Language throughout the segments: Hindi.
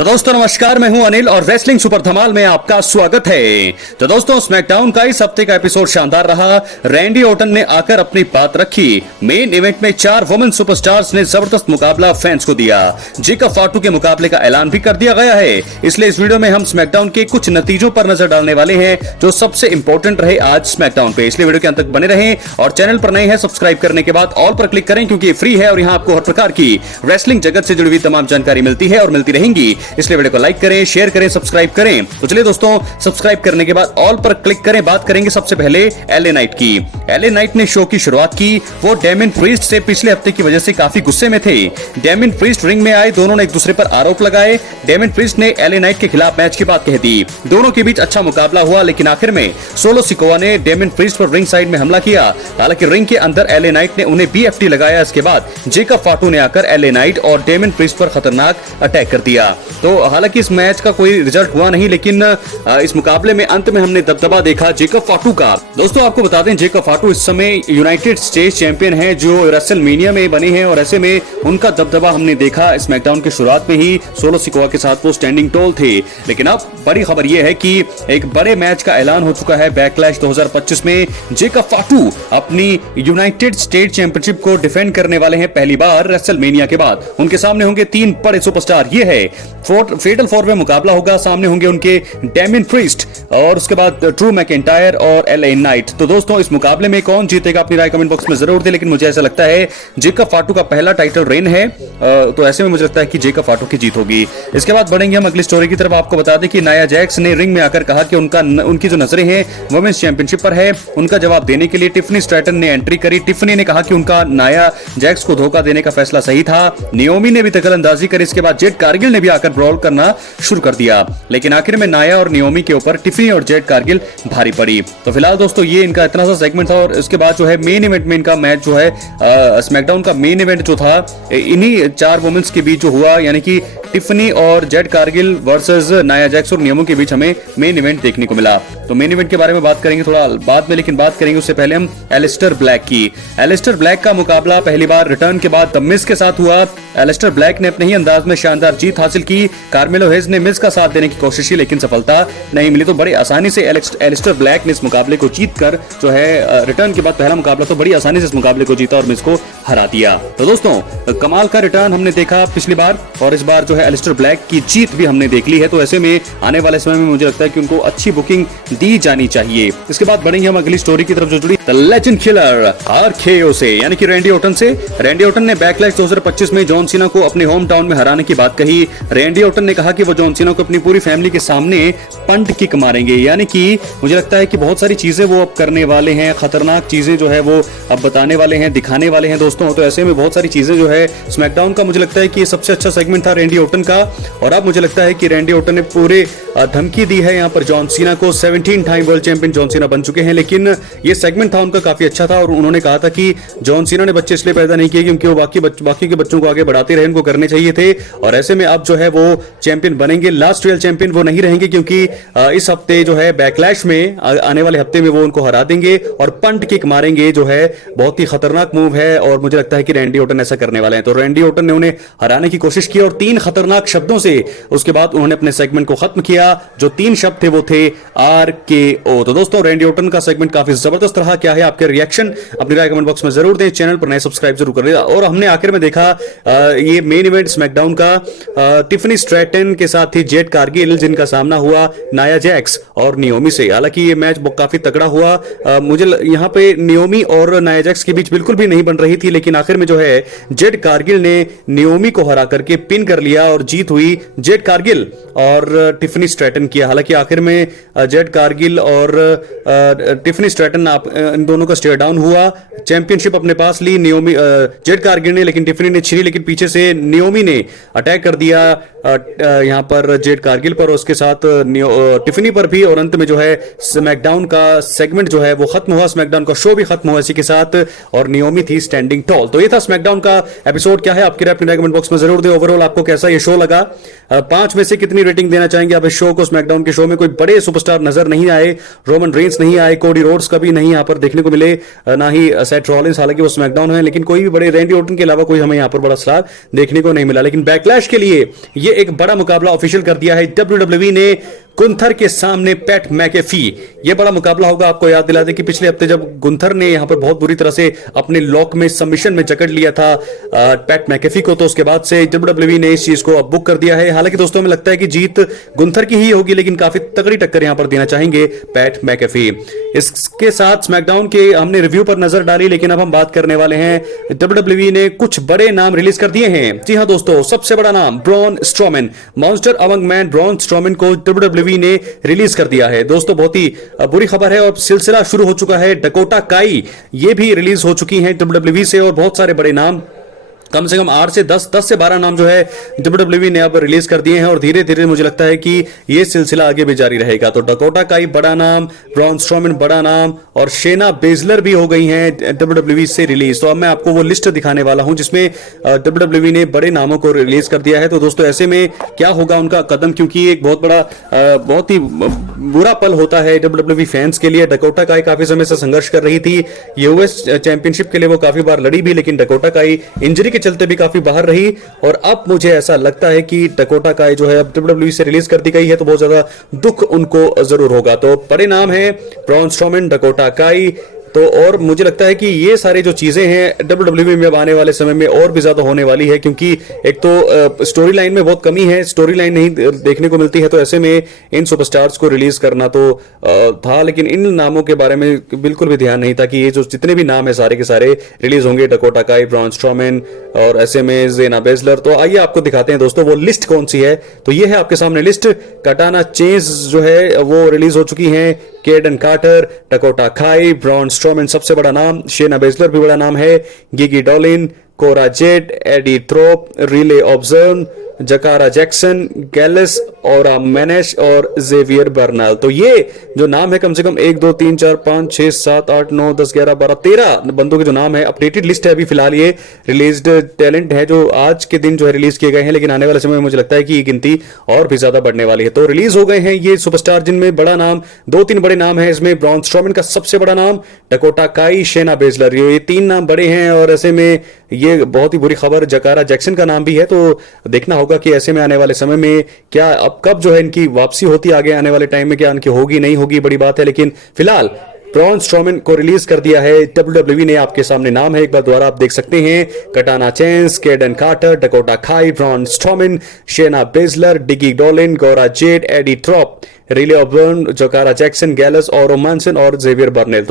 तो दोस्तों नमस्कार, मैं हूं अनिल और रेसलिंग सुपर धमाल में आपका स्वागत है। तो दोस्तों स्मैकडाउन का इस हफ्ते का एपिसोड शानदार रहा। रैंडी ऑर्टन ने आकर अपनी बात रखी। मेन इवेंट में 4 वुमेन सुपरस्टार्स ने जबरदस्त मुकाबला फैंस को दिया। जेकब फाटू के मुकाबले का ऐलान भी कर दिया गया है। इसलिए इस वीडियो में हम स्मैकडाउन के कुछ नतीजों पर नजर डालने वाले हैं जो सबसे इंपॉर्टेंट रहे आज स्मैकडाउन पे। इसलिए वीडियो के अंत तक बने रहें और चैनल पर नए हैं सब्सक्राइब करने के बाद ऑल पर क्लिक करें क्योंकि फ्री है और यहाँ आपको हर प्रकार की रेसलिंग जगत से जुड़ी हुई तमाम जानकारी मिलती है और मिलती रहेंगी। इसलिए वीडियो को लाइक करें, शेयर करें, सब्सक्राइब करें। तो चलिए दोस्तों सब्सक्राइब करने के बाद ऑल पर क्लिक करें। बात करेंगे सबसे पहले एलए नाइट की। एलए नाइट ने शो की शुरुआत की। वो डेमिन प्रीस्ट से पिछले हफ्ते की वजह से काफी गुस्से में थे। डेमिन प्रीस्ट रिंग में आए, दोनों ने एक दूसरे पर आरोप लगाए। डेमिन प्रीस्ट ने एलए नाइट के खिलाफ मैच की बात कह दी। दोनों के बीच अच्छा मुकाबला हुआ लेकिन आखिर में सोलो सिकोआ ने डेमिन प्रीस्ट पर रिंग साइड में हमला किया। हालांकि रिंग के अंदर एलए नाइट ने उन्हें बीएफटी लगाया। इसके बाद जेकब फाटू ने आकर एलए नाइट और डेमिन प्रीस्ट पर खतरनाक अटैक कर दिया। तो हालांकि इस मैच का कोई रिजल्ट हुआ नहीं लेकिन इस मुकाबले में अंत में हमने दबदबा देखा जेकब फाटू का। दोस्तों आपको बता दें जेकब फाटू इस समय यूनाइटेड स्टेट्स चैंपियन हैं जो रेसलमेनिया में बने हैं और ऐसे में उनका दबदबा हमने देखा। स्मैकडाउन की शुरुआत में ही सोलो सिकोआ के साथ वो स्टैंडिंग टॉल थे। लेकिन अब बड़ी खबर यह है कि एक बड़े मैच का ऐलान हो चुका है। बैकलैश 2025 में जेकब फाटू अपनी यूनाइटेड स्टेट चैंपियनशिप को डिफेंड करने वाले हैं पहली बार रेसलमेनिया के बाद। उनके सामने होंगे 3 बड़े सुपरस्टार। ये है फेटल 4 में मुकाबला होगा। सामने होंगे उनके डेमिन प्रीस्ट और उसके बाद ड्रू मैकिंटायर और एलए नाइट। तो दोस्तों इस मुकाबले में कौन जीतेगा अपनी राय कमेंट बॉक्स में जरूर दें। लेकिन मुझे ऐसा लगता है जेकब फाटू का पहला टाइटल रेन है, तो ऐसे में मुझे लगता है कि जेकब फाटू की जीत होगी। इसके बाद बढ़ेंगे हम अगली स्टोरी की तरफ। आपको बता दें कि नाया जैक्स ने रिंग में आकर कहा कि उनकी जो नजरें हैं वुमेन्स चैंपियनशिप पर है। उनका जवाब देने के लिए टिफनी स्ट्रैटन ने एंट्री करी। टिफनी ने कहा कि उनका नाया जैक्स को धोखा देने का फैसला सही था। नियोमी ने भी दखलंदाजी करी। इसके बाद जेड कारगिल ने भी आकर ब्रॉल करना शुरू कर दिया। लेकिन आखिर में नाया और नियोमी के ऊपर टिफनी और जेड कारगिल भारी पड़ी। तो फिलहाल दोस्तों ये इनका इतना सा सेगमेंट था और इसके बाद जो है मेन इवेंट में इनका मैच जो है स्मैकडाउन का मेन इवेंट जो था इन्हीं 4 वुमेन्स के बीच जो हुआ, यानी कि टिफनी और Jade Cargill versus Nia Jax और नियोमी के बीच हमें मेन इवेंट देखने को मिला। तो मेन इवेंट के बारे में बात करेंगे थोड़ा बाद में, लेकिन बात करेंगे उससे पहले हम एलिस्टर ब्लैक की। एलिस्टर ब्लैक का मुकाबला पहली बार रिटर्न के बाद द मिज के साथ हुआ। एलिस्टर ब्लैक ने अपने ही अंदाज में शानदार जीत हासिल की। कार्मेलो हेज ने मिज का साथ देने की कोशिश की लेकिन सफलता नहीं मिली। तो बड़ी आसानी से एलिस्टर ब्लैक ने इस मुकाबले को जीतकर जो है रिटर्न के बाद पहला मुकाबला तो बड़ी आसानी से इस मुकाबले को जीता और मिज को हरा दिया। तो दोस्तों कमाल का रिटर्न हमने देखा पिछली बार और इस बार जो है एलिस्टर ब्लैक की जीत भी हमने देख ली है। तो ऐसे में आने वाले समय में मुझे लगता है कि उनको अच्छी बुकिंग दी जानी चाहिए। इसके बाद बढ़ेंगे हम अगली स्टोरी की तरफ जो जुड़ी द लेजेंड किलर आरकेओ से, यानी कि रैंडी ऑर्टन से। रैंडी ऑर्टन ने बैकलैश 2025 में जॉन सीना को अपने होम टाउन में हराने की बात कही। रैंडी ऑर्टन ने कहा कि वो जॉन सीना को अपनी पूरी फैमिली के सामने पंट किक मारेंगे, यानी कि मुझे लगता है कि बहुत सारी चीजें वो अब करने वाले हैं, खतरनाक चीजें जो है वो अब बताने वाले हैं, दिखाने वाले हैं दोस्तों। तो ऐसे में बहुत सारी चीजें जो है स्मैकडाउन का मुझे लगता है कि सबसे अच्छा सेगमेंट था रैंडी ऑर्टन का। और अब मुझे लगता है कि रैंडी ऑर्टन ने पूरे धमकी दी है यहाँ पर जॉन सीना को। 17 time world champion John Cena बन चुके हैं, लेकिन ये सेगमेंट था उनका काफी अच्छा था और उन्होंने कहा था कि जॉन सीना ने बच्चे इसलिए पैदा नहीं किए क्योंकि वो बाकी के बच्चों को आगे बढ़ाते रहे, उनको करने चाहिए थे। और ऐसे में अब जो है वो चैंपियन बनेंगे। लास्ट रियल चैंपियन वो नहीं रहेंगे क्योंकि इस हफ्ते जो है बैकलैश में आने वाले हफ्ते में वो उनको हरा देंगे और पंट किक मारेंगे, जो है बहुत ही खतरनाक मूव है और मुझे लगता है कि रैंडी ऑर्टन ऐसा करने वाले हैं। तो रैंडी ऑर्टन ने उन्हें हराने की कोशिश की और 3 खतरनाक शब्दों से उसके बाद उन्होंने अपने सेगमेंट को खत्म किया। जो 3 शब्द थे वो थे आरकेओ। तो दोस्तों रैंडी ऑर्टन का सेगमेंट काफी जबरदस्त रहा। क्या है आपके रिएक्शन, अपनी राय कमेंट बॉक्स में जरूर दें। चैनल पर नए सब्सक्राइब जरूर करें। और हमने आखिर में देखा ये मेन इवेंट स्मैकडाउन का टिफनी स्ट्रैटन के साथ थी जेड कारगिल, जिनका सामना हुआ नाया जैक्स और नियोमी से। हालांकि ये मैच काफी तगड़ा हुआ। मुझे यहाँ पे नियोमी और नाया जैक्स के बीच बिल्कुल भी नहीं बन रही थी, लेकिन आखिर में जो है जेड कारगिल ने नियोमी को हरा करके पिन कर लिया और जीत हुई जेड कारगिल और टिफनी स्ट्रैटन किया। हालांकि आखिर में जेड कारगिल और टिफनी स्ट्रैटन इन दोनों का स्टेयर डाउन हुआ। चैंपियनशिप अपने पास ली नियोमी जेड कारगिल ने, लेकिन टिफनी ने छीनी। लेकिन पीछे से नियोमी ने अटैक कर दिया यहां पर जेड कारगिल पर, उसके साथ टिफनी पर भी। और अंत में जो है स्मैकडाउन का सेगमेंट जो है वो खत्म हुआ। स्मैकडाउन का शो भी खत्म हुआ इसी के साथ और नियोमी थी स्टैंडिंग टॉल। तो ये था स्मैकडाउन का एपिसोड। क्या है आपकी राय अपने कमेंट बॉक्स में जरूर दें। ओवरऑल आपको कैसा ये शो लगा, 5 में से कितनी रेटिंग देना चाहेंगे आप इस शो को। स्मैकडाउन के शो में कोई बड़े सुपरस्टार नजर नहीं आए, रोमन रेंस नहीं आए, कोडी रोड्स का भी नहीं यहाँ पर देखने को मिले, ना ही सेथ रॉलिंस, हालांकि वो स्मैकडाउन है, लेकिन कोई भी बड़े रैंडी ऑर्टन के अलावा कोई हमें यहाँ पर बड़ा स्टार देखने को नहीं मिला। लेकिन बैकलैश के लिए ये ये एक बड़ा मुकाबला ऑफिशियल कर दिया है WWE ने गुंथर के सामने पैट मैकेफी। ये बड़ा मुकाबला होगा। आपको याद दिला दे कि पिछले हफ्ते जब गुंथर ने यहां पर बहुत बुरी तरह से अपने लॉक में सबमिशन में जकड़ लिया था पैट मैकेफी को, तो उसके बाद से WWE ने इस चीज को अब बुक कर दिया है। हालांकि दोस्तों हमें लगता है कि जीत गुंथर की ही होगी, लेकिन काफी तगड़ी टक्कर यहां पर देना चाहेंगे पैट मैकेफी। इसके साथ स्मैकडाउन के हमने रिव्यू पर नजर डाली, लेकिन अब हम बात करने वाले हैं WWE ने कुछ बड़े नाम रिलीज कर दिए हैं। जी हां दोस्तों, सबसे बड़ा नाम Braun Strowman, monster among man Braun Strowman को WWE ने रिलीज कर दिया है। दोस्तों बहुत ही बुरी खबर है और सिलसिला शुरू हो चुका है। डकोटा काई ये भी रिलीज हो चुकी हैं WWE से, और बहुत सारे बड़े नाम, कम से कम 8 से 10 से 12 नाम जो है WWE ने अब रिलीज कर दिए हैं, और धीरे धीरे मुझे लगता है कि ये सिलसिला आगे भी जारी रहेगा। तो डकोटा काई बड़ा नाम, ब्रॉन स्ट्रोमैन बड़ा नाम, और शेना बेजलर भी हो गई हैं WWE से रिलीज। तो अब मैं आपको वो लिस्ट दिखाने वाला हूं जिसमें WWE ने बड़े नामों को रिलीज कर दिया है। तो दोस्तों ऐसे में क्या होगा उनका कदम, क्योंकि एक बहुत बड़ा बहुत ही बुरा पल होता है WWE फैंस के लिए। डकोटा काई काफी समय से संघर्ष कर रही थी, यूएस चैंपियनशिप के लिए वो काफी बार लड़ी भी, लेकिन डकोटा काई इंजरी के चलते भी काफी बाहर रही, और अब मुझे ऐसा लगता है कि डकोटा काई जो है अब WWE से रिलीज कर दी गई है, तो बहुत ज्यादा दुख उनको जरूर होगा। तो बड़े नाम है ब्रॉन स्ट्रोमैन, डकोटा काई, तो और मुझे लगता है कि ये सारी जो चीजें हैं WWE में अब आने वाले समय में और भी ज्यादा होने वाली है, क्योंकि एक तो स्टोरी लाइन में बहुत कमी है, स्टोरी लाइन नहीं देखने को मिलती है। तो ऐसे में इन सुपरस्टार्स को रिलीज करना तो था, लेकिन इन नामों के बारे में बिल्कुल भी ध्यान नहीं था कि ये जो जितने भी नाम है सारे के सारे रिलीज होंगे। डकोटा काई, ब्रॉन स्ट्रोमैन और ऐसे में शेना बेजलर। तो आइए आपको दिखाते हैं दोस्तों वो लिस्ट कौन सी है। तो ये है आपके सामने लिस्ट। कटाना चेंज जो है वो रिलीज हो चुकी है, Kayden Carter, Dakota Kai, Braun Strowman सबसे बड़ा नाम, शेना बेजलर भी बड़ा नाम है, Gigi Dolin, Cora Jade, Eddy Thorpe, Riley ऑब्जर्व, जकारा जैक्सन, गैलिस और मैनेश और जेवियर बर्नल। तो ये जो नाम है कम से कम 1 2 3 4 5 6 7 8 9 10 11 12 13 बंदों के जो नाम है, अपडेटेड लिस्ट है अभी फिलहाल। ये रिलीज्ड टैलेंट है जो आज के दिन जो है रिलीज किए गए हैं, लेकिन आने वाले समय में मुझे लगता है कि ये गिनती और भी ज्यादा बढ़ने वाली है। तो रिलीज हो गए हैं ये सुपरस्टार, जिनमें बड़ा नाम 2-3 बड़े नाम है। इसमें ब्रॉन स्ट्रोमैन का सबसे बड़ा नाम, डकोटा काई, शेना बेजलर, ये 3 नाम बड़े हैं। और ऐसे में ये बहुत ही बुरी खबर जकारा जैक्सन का नाम भी है। तो देखना होगा कि ऐसे में आने वाले समय में क्या अब कब जो है इनकी वापसी होती आगे आने वाले टाइम में, क्या इनकी होगी नहीं होगी बड़ी बात है। लेकिन फिलहाल ब्रॉन स्ट्रोमैन को रिलीज कर दिया है WWE ने। आपके सामने नाम है, एक बार दोबारा आप देख सकते हैं, कटाना चेंस, केडन Carter, Dakota Kai, Braun Strowman, शेना Baszler, डिगी डॉलिन, गोरा जेड, एडी थ्रोप, रिले ऑब्जर्व, जकारा जैक्सन, गैलिस और रोमांसन और जेवियर बर्नल।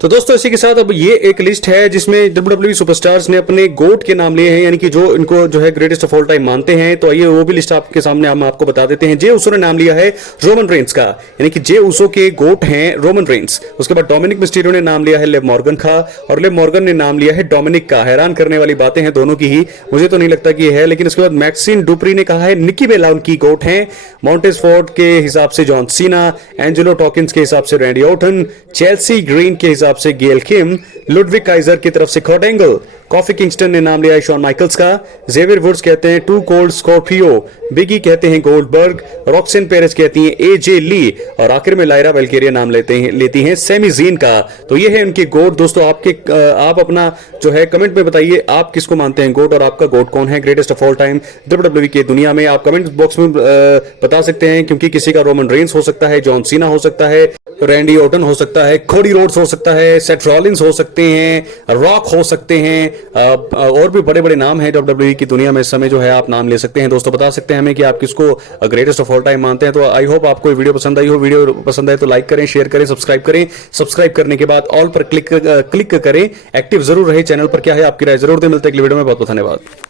तो दोस्तों इसी के साथ अब ये एक लिस्ट है जिसमें WWE सुपरस्टार्स ने अपने गोट के नाम लिए हैं, यानी कि जो इनको जो है ग्रेटेस्ट ऑफ ऑल टाइम मानते हैं। तो आइए वो भी लिस्ट आपके सामने हम आपको बता देते हैं। जे उसो ने नाम लिया है रोमन रेंस का, यानी कि जे उसो के गोट हैं रोमन रेंस। उसके बाद डोमिनिक मिस्टीरियो ने नाम लिया है लिव मॉर्गन का, और लिव मॉर्गन ने नाम लिया है डोमिनिक का। हैरान करने वाली बातें हैं दोनों की ही, मुझे तो नहीं लगता कि ये है। लेकिन उसके बाद मैक्सिन डुप्री ने कहा है निकी बेला उनकी गोट हैं, मॉन्टेज फोर्ड के हिसाब से जॉन सीना, एंजेलो टॉकिंस के हिसाब से रैंडी ऑर्टन, चेल्सी ग्रीन के हिसाब से गेल किम, लुडविग काइजर की तरफ से कurt एंगल, कॉफी किंगस्टन ने नाम लिया है शॉन माइकल्स का, जेवियर वुड्स कहते हैं टू कोल्ड स्कॉर्पियो, बिगी कहते हैं गोल्डबर्ग, रॉक्सन पेरेस कहती हैं एजे ली, और आखिर में लायरा वेल्केरिया नाम लेती हैं सैमी ज़ीन का। तो ये है उनके गोट। दोस्तों आप अपना जो है कमेंट में बताइए आप किसको मानते हैं गोट, और आपका गोट कौन है greatest of all time WWE की दुनिया में। आप कमेंट बॉक्स में बता सकते हैं, क्योंकि किसी का रोमन रेंस हो सकता है, जॉन सीना हो सकता है, रैंडी ऑर्टन हो सकता है, कोडी रोड्स हो सकता है, सेथ रॉलिंस हो सकते हैं, रॉक हो सकते हैं, और भी बड़े बड़े नाम हैं WWE की दुनिया में इस समय जो है आप नाम ले सकते हैं। दोस्तों बता सकते हैं हमें कि आप किसको ग्रेटेस्ट ऑफ ऑल टाइम मानते हैं। तो आई होप आपको वीडियो पसंद आई हो। वीडियो पसंद आए तो लाइक करें, शेयर करें, सब्सक्राइब करें। सब्सक्राइब करने के बाद ऑल पर क्लिक करें, एक्टिव जरूर रहे चैनल पर। क्या है आपकी राय जरूर दें। मिलते हैं अगली वीडियो में। बहुत बहुत धन्यवाद।